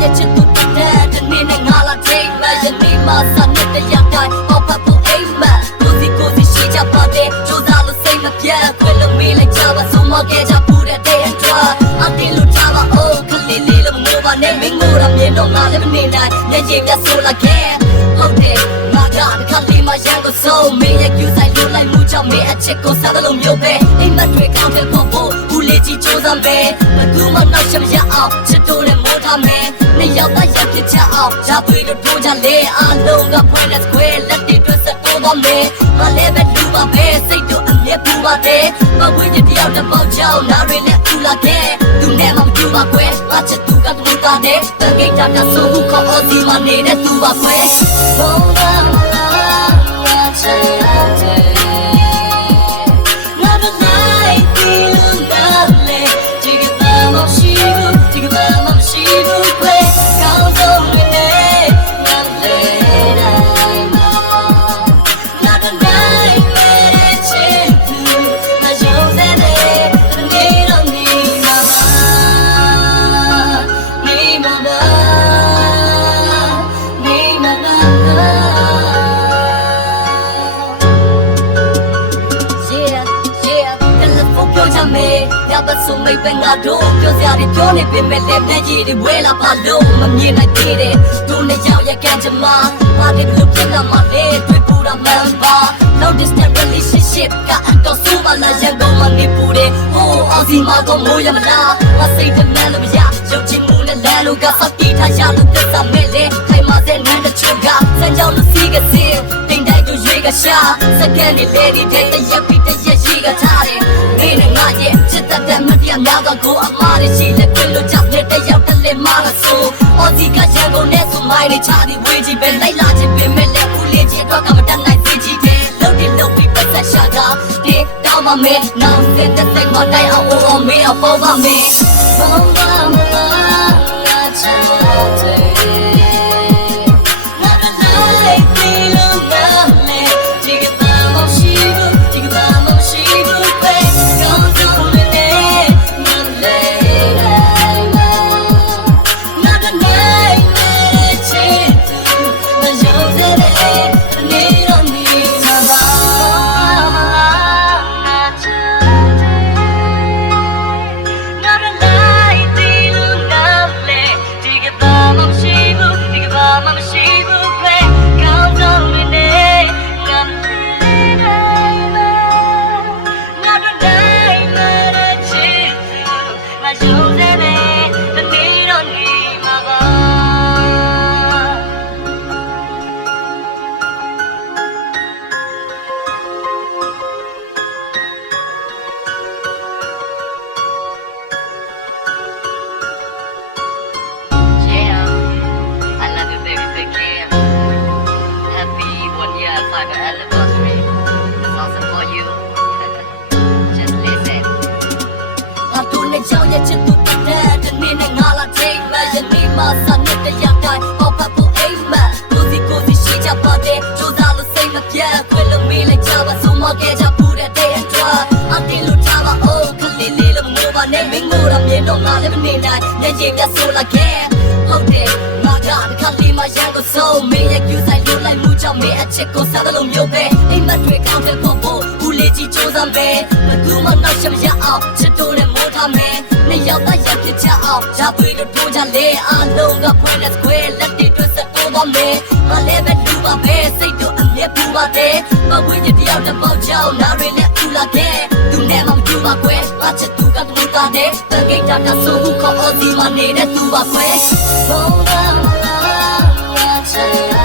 ရဲ့ချစ်သူတက်တဲ့ဒီနေ့နဲ့ငါလာထိတ်မှယနေ့မှစတဲ့တရားတိုင်းဟောဖတ်ဖို့အိမ်မက်ကိုစီရှိကြပါတဲ့ကြိုးစားလို့စိတ်မပြတ်ခွဲလို့မေးလိုက်ကြပါဆုံးမခဲ့ကြဘူးတဲ့အတွက်အတင်းလို့ထားပါအိုးခလေးလေးလို့မငိုပါနဲ့မင်းငိုရမြင်တော့ငါလည်းမနေနိုင်ညင်ကြီးမြတ်ဆိုလာခဲ့ဟုတ်တယ်ငါကတခါလေးမှရန်ကိုဆုံးမင်းရဲ့ယူဆိုင်လို့လိုက်မှုကြောင့်မင်းအချစ်ကိုစားတယ်လို့မျိုးပဲအိမ်မက်တွေကောင်းတဲ့ဖို့ဘူးလေးကြီးကြိုးစားမယ်ဘယ်သူမှနောက်ချက်မရအောင်ချစ်တိုးနဲ့မိုးထားမယ်နှစ်ယောက်သားရက်ဖြစ်ချအောင်ဂျာပွေတို့ထိုးကြလေအားလုံးကဖွင့်တဲ့ square လက်တွေတွဲဆက်တော့ပါမယ်မလည်းပဲလူပါပဲစိတ်တို့အမြဲပူပါတယ်မဝင်းတယောက်တစ်ပေါက်ချောင်းနားရင်းနဲ့ပူလာခဲ့သူနဲ့မှမပြူပါကွယ်ငါချစ်သူကတူတာနဲ့တကိတ်တာဆိုခုခေါ်အော်စီမနေတဲ့သူပါကွယ်ဘုံကလာငါချစ်တယ်ရပါစုံမိတ်ပဲငါတို့ပြောစရာတွေပြောနေပေမဲ့လည်းမျက်ရည်တွေဝဲလာပါလို့မမြင်နိုင်သေးတဲ့တို့နဲ့ကြောင်ရကန်ချမငါတွေဘလို့ဖြစ်လာမှလဲတွေ့ပူတာမှန်ပါ No distant relationship ကအတော့ဆိုးပါလားရန်ကုန်မှာနေပူတယ်ဟိုအောင်စီမတော့မိုးရမလားငါစိတ်တမန်လို့မရရုပ်ချင်မှုနဲ့လမ်းလို့ကစတီးထားရလို့သက်သာမဲ့လေခိုင်မာတဲ့နန်းတစ်ချက်ကစံကြောင်လို့စီးကစင်းတင်တိုက်တို့ရွေးကရှာစကန်နေလေနေတဲ့တရက်ပြီးတရက်ရှိကထားတယ်မင်းနဲ့ငါရဲ့ချစ်တဲ့မတရားများတော့ကိုအမားရရှိလက်ခွင့်လို့ကြောက်တဲ့ရောက်တဲ့လေမားဆိုအော်ဒီကရန်ကုန်နဲ့ဆိုမိုင်းနေချသည်ဝေးကြီးပဲလိုက်လာခြင်းပဲမဲ့လက်ဦးလေးချင်းတော့ကမတတ်နိုင်စေချီတယ်လုံးဒီလုံးပြီးပတ်သက်ရှာတာဒီတော့မမေနောင်စတဲ့စိတ်မတိုင်အောင်မေအပေါ်ပါမေဘုံကမလာငါချစ်တယ်ကြောင်ရဲ့ချစ်သူတက်တဲ့ဒီနေ့နဲ့ငါလာထိတ်မှယနေ့မှစတဲ့တရားတိုင်းဟောဖတ်ဖို့အိမ်မက်ကိုစီရှိကြပါတဲ့ကြိုးစားလို့စိတ်မပြတ်ခွဲလို့မေးလိုက်ကြပါဆုံးမခဲ့ကြဘူးတဲ့အတွက်အတင်းလို့ထားပါအိုးခလေးလေးလို့မငိုပါနဲ့မင်းငိုရမြင်တော့ငါလည်းမနေနိုင်ညင်ကြီးမြတ်ဆိုလာခဲ့ဟုတ်တယ်ငါကတခါလေးမှရန်ကိုဆုံးမင်းရဲ့ယူဆိုင်လို့လိုက်မှုကြောင့်မင်းအချစ်ကိုစားတယ်လို့မျိုးပဲအိမ်မက်တွေကောင်းတဲ့ဖို့ဘူးလေးကြီးကြိုးစားမယ်ဘယ်သူမှနောက်ချက်မရအောင်ချစ်တိုးနဲ့မိုးထားမယ်နှစ်ယောက်သားရက်ဖြစ်ချအောင်ဂျာပွေတို့ထိုးကြလေအားလုံးကဖွင့်တဲ့ square လက်တွေတွဲဆက်တော့ပါမယ်မလည်းပဲလူပါပဲစိတ်တို့အမြဲပူပါတယ်မဝင်းတယောက်တစ်ပေါက်ချောင်းနားရင်းနဲ့ပူလာခဲ့သူနဲ့မှမပြူပါကွယ်ငါချစ်သူကတူတာနဲ့တကိတ်တာဆိုခုခေါ်အော်စီမနေတဲ့သူပါကွယ်ဘုံကလာငါချစ်